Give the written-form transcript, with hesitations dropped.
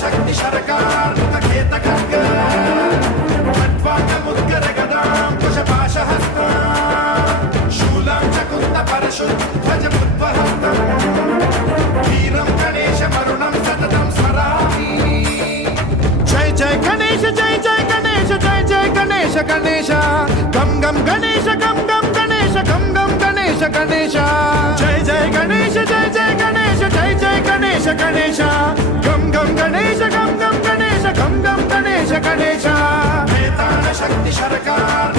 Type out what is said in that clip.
शक्ति सरकार खेत खड्ग खट्वांग मुद्गर गदां कुशपाशहस्त शूलं च कुन्द परशु ध्वज मुद्वहस्तं वीरं गणेश वरुणं सततं स्मरामि जय जय गणेश जय जय गणेश जय जय गणेश गणेश गम गम गणेश गम गम गणेश गम गम गणेश गणेश जय जय गणेश जय जय गणेश जय जय गणेश गणेश गम गम गणेश गम गम गणेश गम गम गणेश गणेश शक्ति सरकार